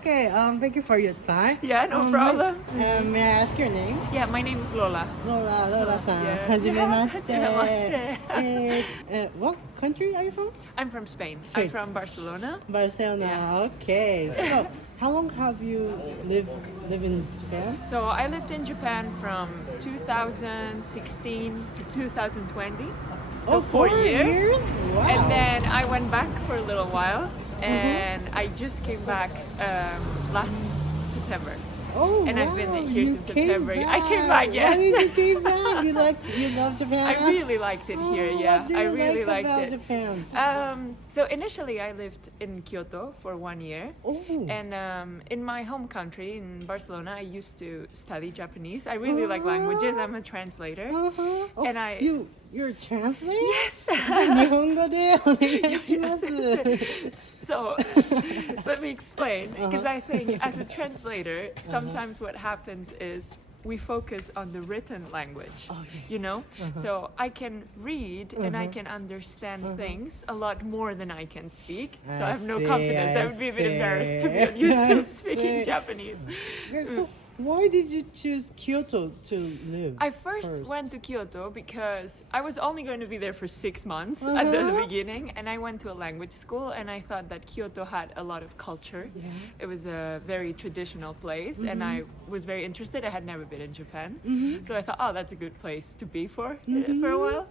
Okay, thank you for your time. Yeah, no problem. May I ask your name? Yeah, my name is Lola. Lola さん。 Yeah. はじめまして。 はじめまして。 What country are you from? I'm from Spain. Spain. I'm from Barcelona. Barcelona. Yeah. Okay. So, how long have you live in Japan? So I lived in Japan from 2016 to 2020. So 4 years. Wow. And then I went back for a little while, and I just came back last September. Oh, and wow. I've been here You since came September. back. I came back, yes. Why did you came back? You love Japan? I really liked it here, yeah. What do you I really like liked about it. Japan? So initially I lived in Kyoto for 1 year. Oh. And in my home country, in Barcelona, I used to study Japanese. I really like languages. I'm a translator. Uh-huh. Oh, And I- You're a translator? Yes! 日本語でお願いします。 So, let me explain, because I think as a translator, sometimes what happens is we focus on the written language, Okay. you know? So I can read and I can understand things a lot more than I can speak. So I have no confidence. I would be a bit embarrassed to be on YouTube speaking Japanese. So, why did you choose Kyoto to live? I first went to Kyoto because I was only going to be there for 6 months at the beginning, and I went to a language school, and I thought that Kyoto had a lot of culture. Yeah. It was a very traditional place, and I was very interested. I had never been in Japan, so I thought, oh, that's a good place to be for a while.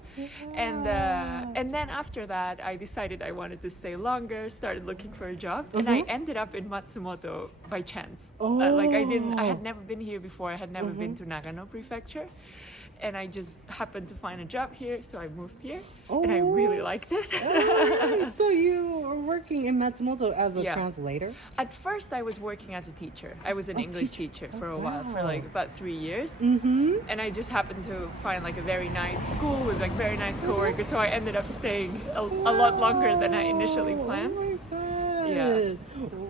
And then after that, I decided I wanted to stay longer, started looking for a job, and I ended up in Matsumoto by chance. I had never been here before. I had never been to Nagano Prefecture, and I just happened to find a job here, so I moved here, and I really liked it. Right. So you were working in Matsumoto as a Yeah. translator? At first, I was working as a teacher. I was an English teacher for a while, for wow. like about 3 years. Mm-hmm. And I just happened to find like a very nice school with like very nice coworkers, so I ended up staying a lot longer than I initially planned. Oh my god. Yeah.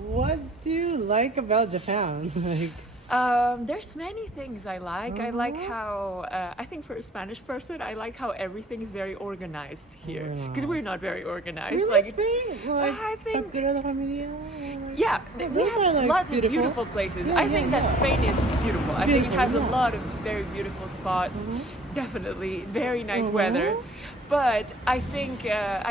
What do you like about Japan? Like, There's many things I like. I like how, I think for a Spanish person, I like how everything is very organized here. Because we're not very organized. really, Like, Spain? Like I think- Sagrada Familia? yeah, we Those are, have like, lots beautiful. of beautiful places. Yeah, I think yeah, that yeah. Spain is beautiful. I think it has a Beautiful, lot of very beautiful spots. Definitely very nice weather. But I think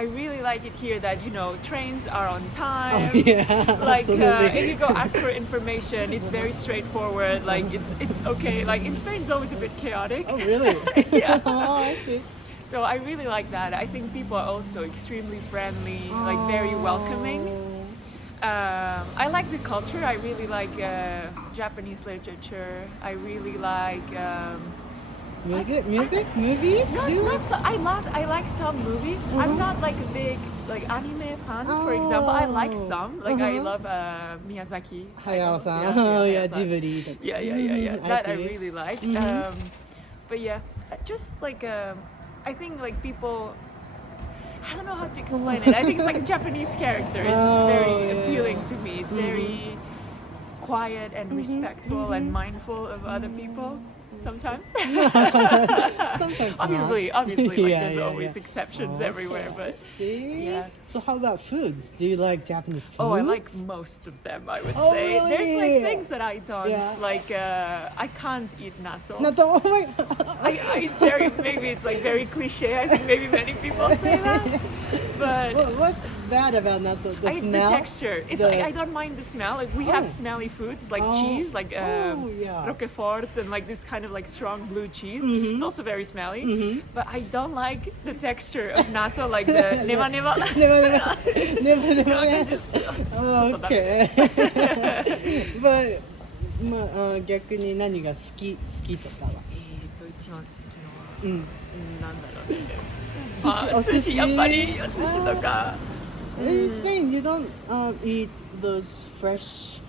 I really like it here that, you know, trains are on time. Oh, yeah, Like absolutely. if you go ask for information, it's very straightforward. Like it's okay. Like in Spain, it's always a bit chaotic. Oh, really? Yeah. Oh, I see. So I really like that. I think people are also extremely friendly, like very welcoming. I like the culture. I really like Japanese literature. I really like. Music? Movies? Do you like? I like some movies. I'm not like a big like anime fan, for example. I like some. Like I love Miyazaki. Hayao-san. Yeah, Oh, yeah, Hayao-san. Ghibli. Yeah. That I see. really like. But yeah, just like I think like people. I don't know how to explain it. I think it's like a Japanese character. It's very appealing to me. It's very quiet and respectful and mindful of other people. Sometimes. Sometimes Obviously, not. like Yeah, there's yeah, always yeah. exceptions everywhere, but See? Yeah. So how about foods? Do you like Japanese food? oh, I like most of them. I would Oh, say really? there's like things that I don't Yeah. like. I can't eat natto. Natto. Oh my. It's very maybe it's like very cliche. I think maybe many people say that, but. What's bad about natto? The It's smell? the texture. It's like I don't mind the smell. Like we have smelly foods like cheese, like yeah. Roquefort and like this kind of like strong blue cheese. It's also very smelly. But I don't like the texture of natto, like the neva neva. Never. Okay. But 逆に何が好きとかは。一番好きなのは、なんだろうね。お寿司やっぱりお寿司とか。In Spain, you don't eat those fresh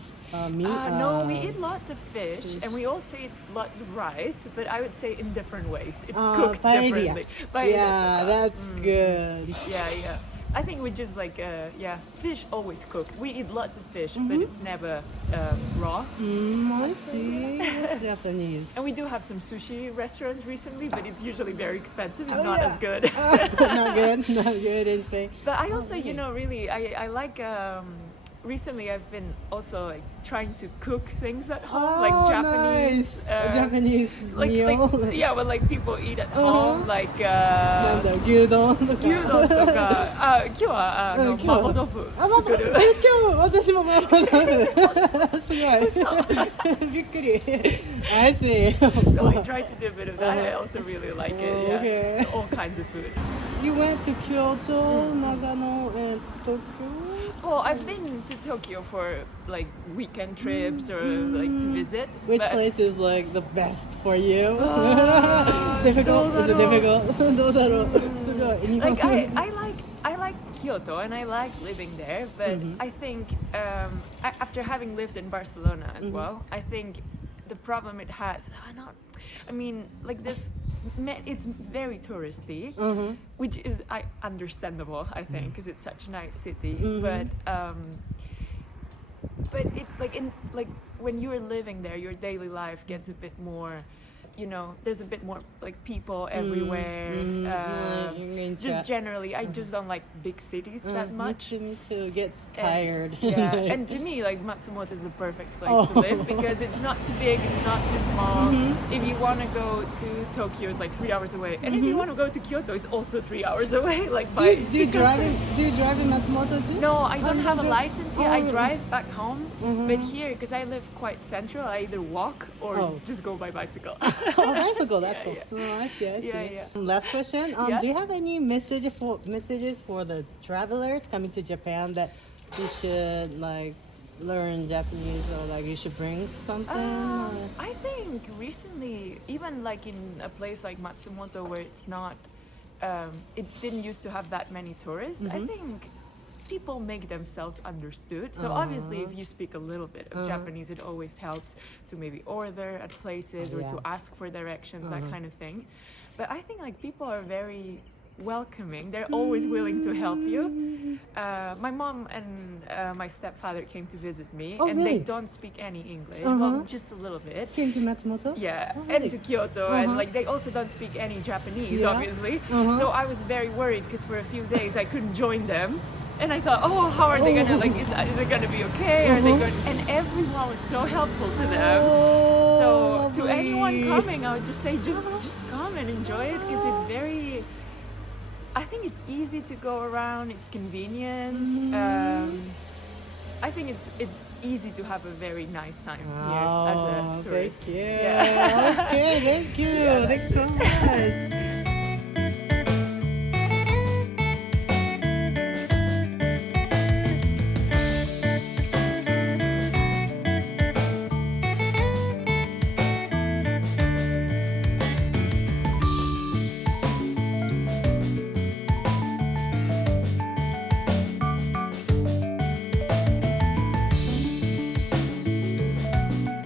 meat. No, we eat lots of fish, and we also eat lots of rice, but I would say in different ways. It's cooked paella. differently. Paella Yeah, とか that's good. Yeah. I think we just like, fish always cooked. We eat lots of fish, but it's never raw. I see. That's Japanese. And we do have some sushi restaurants recently, but it's usually very expensive and Oh, not yeah. as good. Not good in Spain. But I also, you know, really, I like recently I've been also like trying to cook things at home, Oh, like Japanese, nice. Japanese meal. yeah, what like people eat at home, like なんだ牛丼とか。牛丼とか、今日は今日麻婆豆腐作る。今日私も麻婆豆腐。すごい。びっくり。I see. So I try to do a bit of that. I also really like it. Yeah, Okay. so all kinds of food. You went to Kyoto, Nagano, and Tokyo? Well, I've been to Tokyo for like weekend trips or like to visit. Which but place is like the best for you? ど difficult? うだ Is it ろう difficult? どうだろうすごい。日本 Like I like Kyoto and I like living there, but I think after having lived in Barcelona as well, I think the problem it has, I mean, like this, it's very touristy, which is understandable, I think, because it's such a nice city. But it like when you're living there, your daily life gets a bit more. You know, there's a bit more like people everywhere. Just generally, I just don't like big cities that much. Me too. It gets tired. Yeah, and to me, like Matsumoto is the perfect place to live because it's not too big, it's not too small. If you want to go to Tokyo, it's like 3 hours away, and if you want to go to Kyoto, it's also 3 hours away. Like by do you drive in Matsumoto too? No, I don't have a you license here. I drive back home, but Mhm. here, because I live quite central, I either walk or just go by bicycle. Oh, bicycle. That's Yeah, cool. yeah. Oh, I see. I see. Yeah. Last question. Yeah. Do you have any messages for the travelers coming to Japan that you should like learn Japanese or like you should bring something? I think recently, even like in a place like Matsumoto where it's not, it didn't used to have that many tourists, I think people make themselves understood. So obviously if you speak a little bit of Japanese, it always helps to maybe order at places or to ask for directions, that kind of thing. But I think like people are very welcoming. They're always willing to help you. My mom and my stepfather came to visit me, and really? they don't speak any English. Well, just a little bit. Came to Matsumoto? Yeah, Oh, and really? to Kyoto, and like they also don't speak any Japanese, Yeah. obviously. So I was very worried because for a few days I couldn't join them, and I thought, oh, how are they gonna like? Is it gonna be okay? Are they going? And everyone was so helpful to them. Oh, So to lovely. anyone coming, I would just say, just come and enjoy it because it's very. I think it's easy to go around. It's convenient. I think it's easy to have a very nice time here as a tourist. Thank you. Yeah. Okay, thank you. Yeah, Thanks so much.